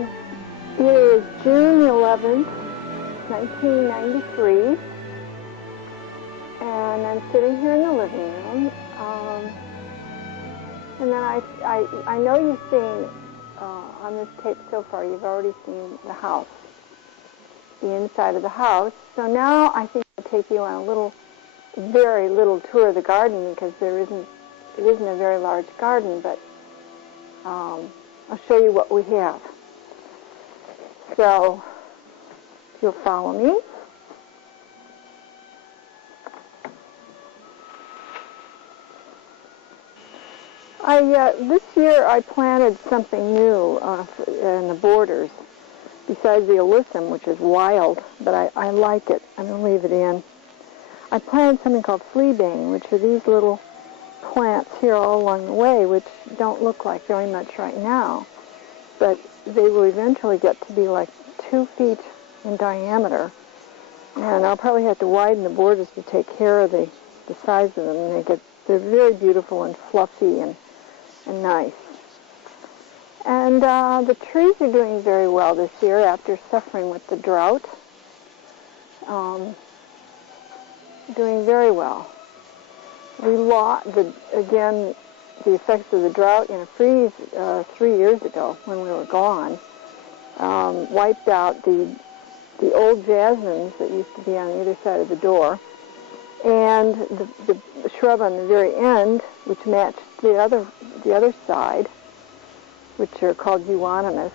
It is June 11th, 1993, and I'm sitting here in the living room. And then I know you've seen on this tape so far, you've already seen the house, the inside of the house. So now I think I'll take you on a very little tour of the garden, because it isn't a very large garden, but I'll show you what we have. So, if you'll follow me. This year I planted something new in the borders, besides the alyssum, which is wild, but I like it. I'm going to leave it in. I planted something called fleabane, which are these little plants here all along the way, which don't look like very much right now, but they will eventually get to be like 2 feet in diameter. And I'll probably have to widen the borders to take care of the size of them. They're very beautiful and fluffy and nice. And the trees are doing very well this year after suffering with the drought. Doing very well. We lost, again, the effects of the drought in a freeze 3 years ago when we were gone, wiped out the old jasmines that used to be on the other side of the door, and the shrub on the very end, which matched the other side, which are called euonymus.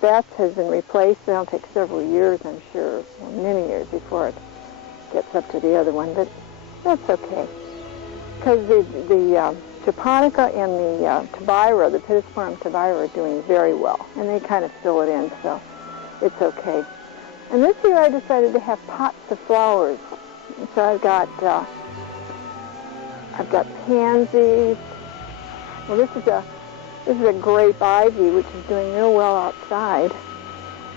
That has been replaced. It'll take several years, I'm sure, many years before it gets up to the other one, but that's okay, because the japonica and the tabira, the pittosporum tabira, are doing very well, and they kind of fill it in, so it's okay. And this year I decided to have pots of flowers. And so I've got pansies. Well, this is a grape ivy, which is doing real well outside,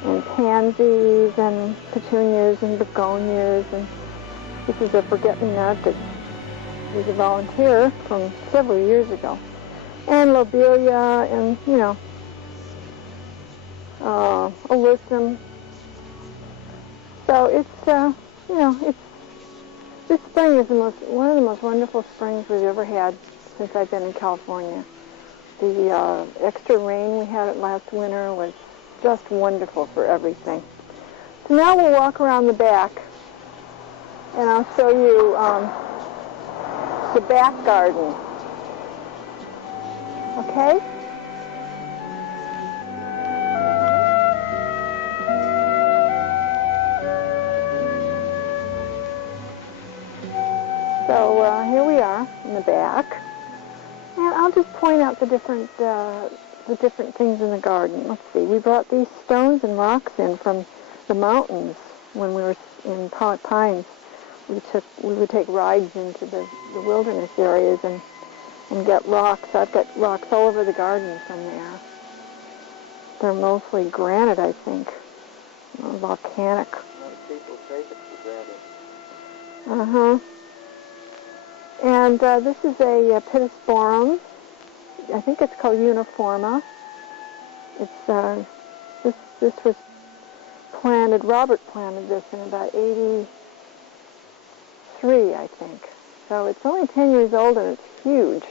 and pansies and petunias and begonias, and this is a forget-me-not that was a volunteer from several years ago, and lobelia, and alyssum. So it's this spring is one of the most wonderful springs we've ever had since I've been in California. The extra rain we had last winter was just wonderful for everything. So now we'll walk around the back, and I'll show you the back garden. Okay? So here we are in the back, and I'll just point out the different things in the garden. Let's see. We brought these stones and rocks in from the mountains when we were in Pollock Pines. We would take rides into the wilderness areas and get rocks. I've got rocks all over the garden from there. They're mostly granite, I think, volcanic. Most people take it for granite. And this is a pittosporum. I think it's called uniforma. It's this was planted. Robert planted this in about 83, I think. So it's only 10 years old, and it's huge.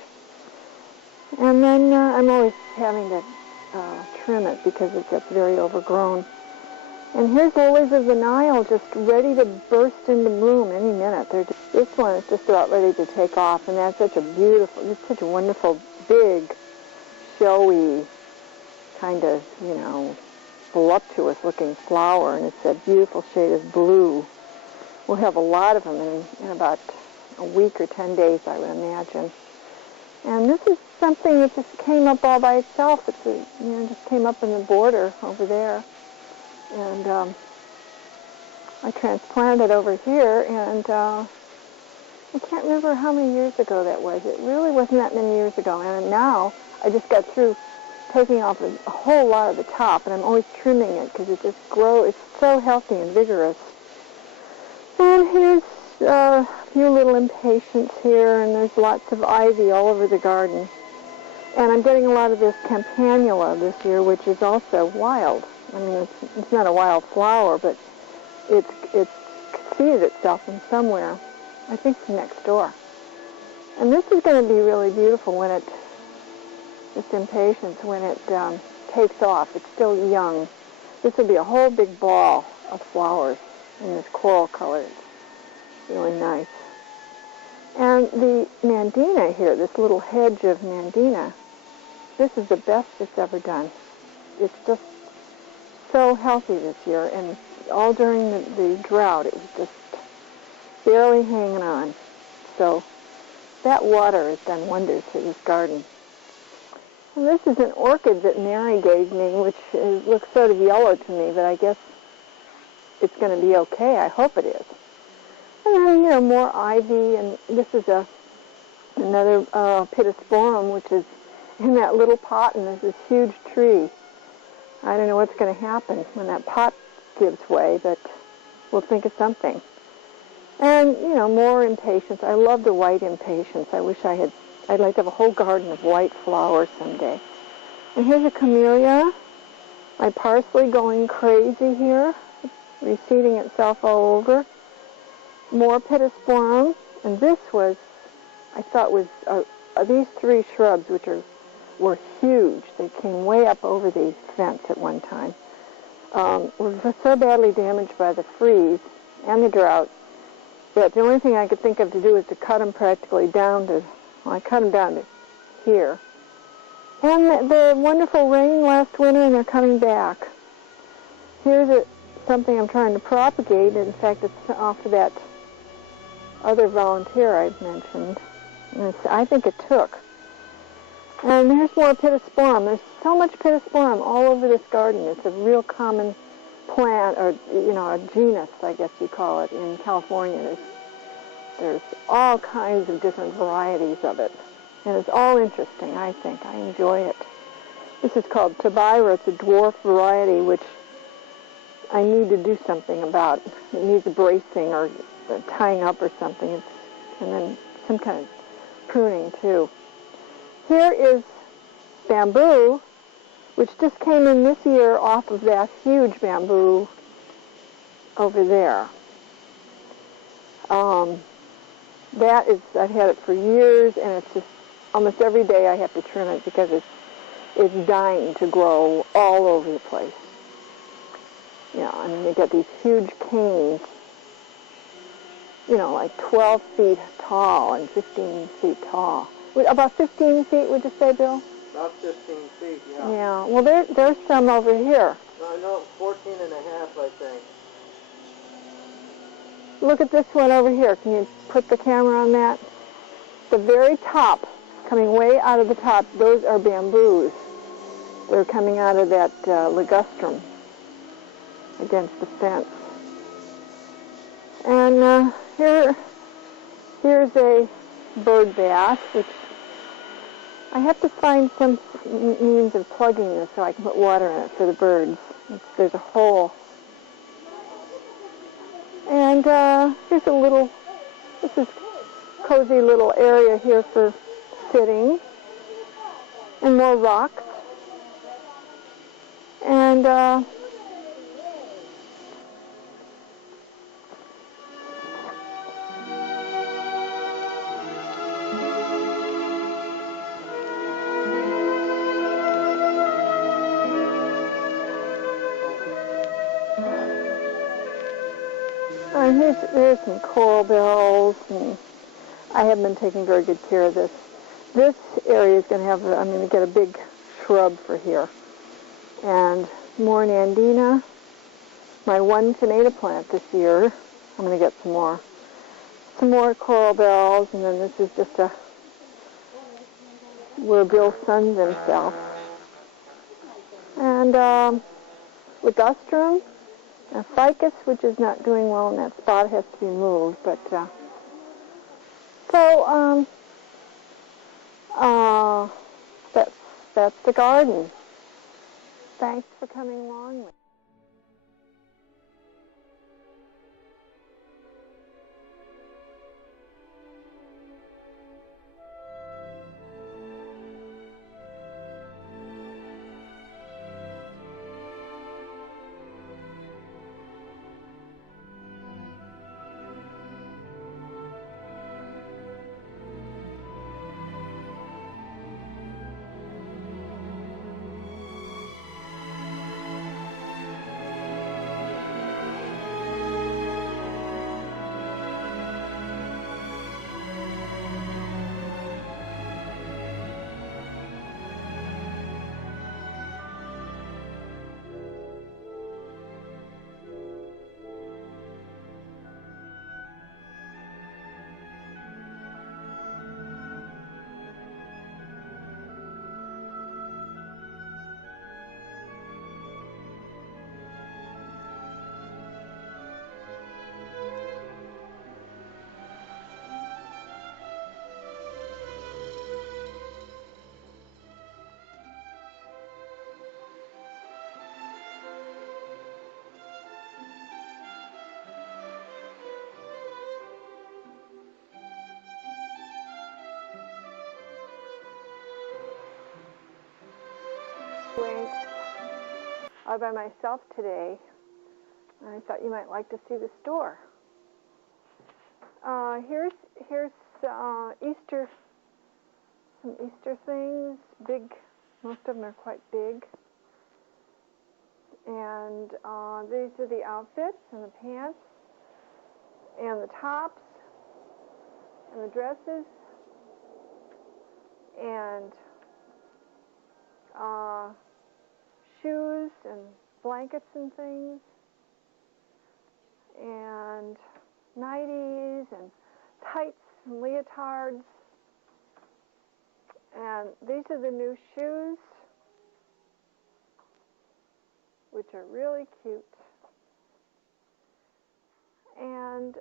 And then I'm always having to trim it because it gets very overgrown. And here's lilies of the Nile, just ready to burst into bloom any minute. This one is just about ready to take off, and that's such a wonderful, big, showy, kind of, voluptuous-looking flower, and it's a beautiful shade of blue. We'll have a lot of them in about a week or 10 days, I would imagine. And this is something that just came up all by itself. It just came up in the border over there. And I transplanted it over here, and I can't remember how many years ago that was. It really wasn't that many years ago. And now I just got through taking off a whole lot of the top, and I'm always trimming it because it just grows. It's so healthy and vigorous. And here's a few little impatiens here, and there's lots of ivy all over the garden. And I'm getting a lot of this campanula this year, which is also wild. I mean, it's not a wild flower, but it's seeded itself from somewhere. I think from next door. And this is going to be really beautiful when it, this impatiens, when it takes off. It's still young. This will be a whole big ball of flowers in this coral color. It's really nice. And the nandina here, this little hedge of nandina, this is the best it's ever done. It's just so healthy this year, and all during the drought, it was just barely hanging on. So that water has done wonders for this garden. And this is an orchid that Mary gave me, which looks sort of yellow to me, but I guess it's going to be okay. I hope it is. And then, you know, more ivy, and this is another pittosporum, which is in that little pot, and there's this huge tree. I don't know what's going to happen when that pot gives way, but we'll think of something. And, you know, more impatiens. I love the white impatiens. I wish I'd like to have a whole garden of white flowers someday. And here's a camellia. My parsley going crazy here, reseeding itself all over. More pittosporum. And this was, I thought was, these three shrubs, which were huge. They came way up over the fence at one time. Were so badly damaged by the freeze and the drought that the only thing I could think of to do is to cut them practically down to, well, I cut them down to here. And the wonderful rain last winter, and they're coming back. Here's something I'm trying to propagate. In fact, it's off of that other volunteer I mentioned. And I think it took. And there's more pittosporum. There's so much pittosporum all over this garden. It's a real common plant, or, you know, a genus, I guess you call it, in California. There's all kinds of different varieties of it. And it's all interesting, I think. I enjoy it. This is called Tabira. It's a dwarf variety, which I need to do something about. It needs bracing or tying up or something. And then some kind of pruning, too. Here is bamboo, which just came in this year off of that huge bamboo over there. That is, I've had it for years, and it's just almost every day I have to trim it because it's dying to grow all over the place. You know, I mean, they got these huge canes, you know, like 12 feet tall and 15 feet tall. About 15 feet, would you say, Bill? About 15 feet, yeah. Yeah. Well, there's some over here. I know, 14 and a half, I think. Look at this one over here. Can you put the camera on that? The very top, coming way out of the top, those are bamboos. They're coming out of that ligustrum against the fence. And here's a bird bath, which I have to find some means of plugging this so I can put water in it for the birds. There's a hole. And here's this is cozy little area here for sitting. And more rocks. And here's some coral bells, and I haven't been taking very good care of this. This area is going to have, I'm going to get a big shrub for here. And more nandina. My one tomato plant this year. I'm going to get some more coral bells, and then this is just where Bill suns himself. And ligustrum. A ficus, which is not doing well in that spot, has to be moved. But that's the garden. Thanks for coming along with me. out by myself today, and I thought you might like to see the store. Here's Easter, some Easter things, big, most of them are quite big. And these are the outfits and the pants and the tops and the dresses and shoes and blankets and things and nighties and tights and leotards. And these are the new shoes, which are really cute. And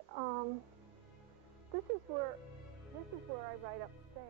this is where I write up sales.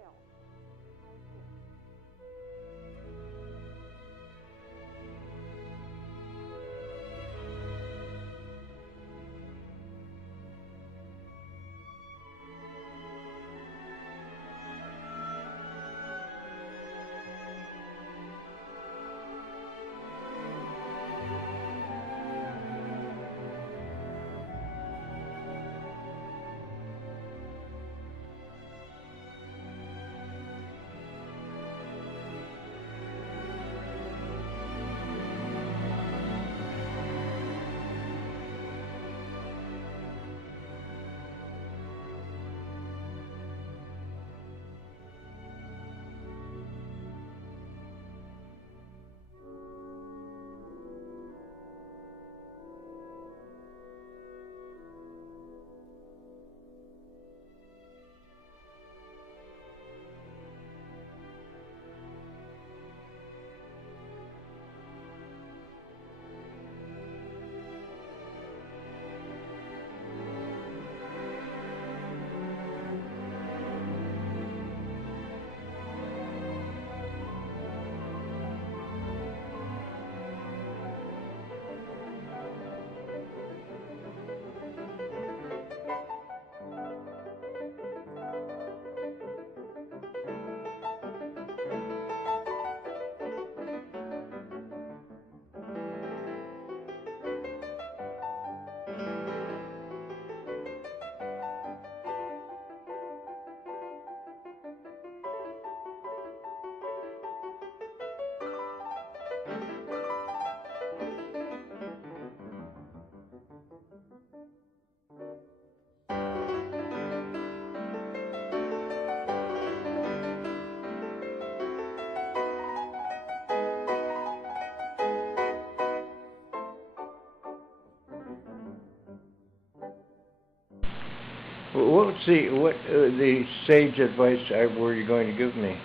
What the sage advice were you going to give me?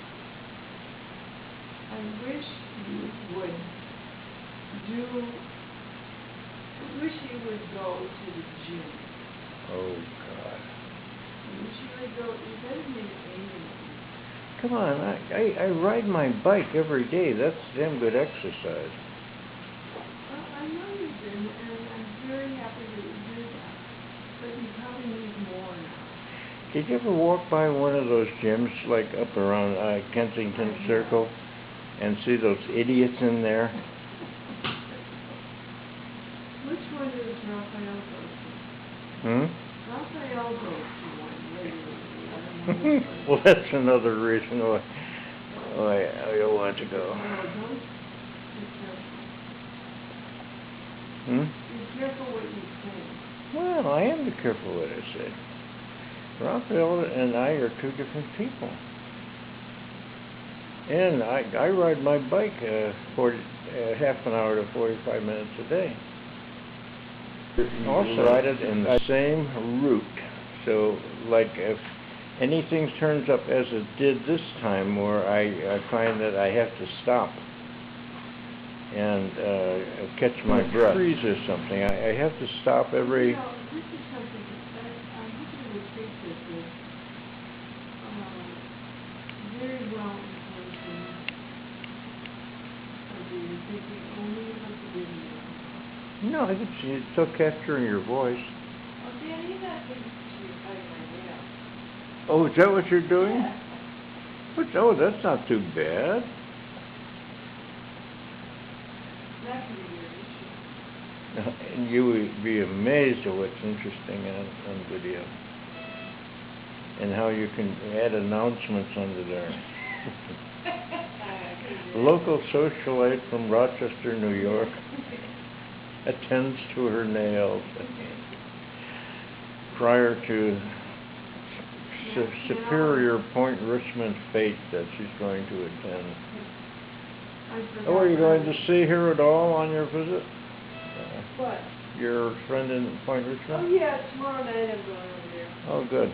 I wish you would go to the gym. Oh, God. I wish you would go, it doesn't mean anything. Come on, I ride my bike every day. That's damn good exercise. Well, I know you do, and I'm very happy that you do that. But you probably need more now. Did you ever walk by one of those gyms, like up around Kensington Circle, and see those idiots in there? Which one does Raphael go to? Hmm? Raphael goes to one regularly. Well, that's another reason why I don't want to go. No, don't. Be careful. Hmm? Be careful what you say. Well, I am be careful what I say. Raphael and I are two different people. And I ride my bike half an hour to 45 minutes a day. Also ride it in the same route. So, like, if anything turns up as it did this time, where I find that I have to stop and catch my breath, freeze or something, I have to stop every... No, this is something that I hope you will treat this with very well intentioned. You're thinking only about the video. No, I can see it. Still capturing your voice. Oh, Danny, that thing you're cutting my nail. Oh, is that what you're doing? Yeah. But, oh, that's not too bad. That can be your And you would be amazed at what's interesting on video. And how you can add announcements under there. Local socialite from Rochester, New York, attends to her nails prior to Superior Point Richmond fete that she's going to attend. Oh, are you going to see her at all on your visit? What? Your friend in Point Richmond? Oh, yeah, tomorrow night I'm going over there. Oh, good.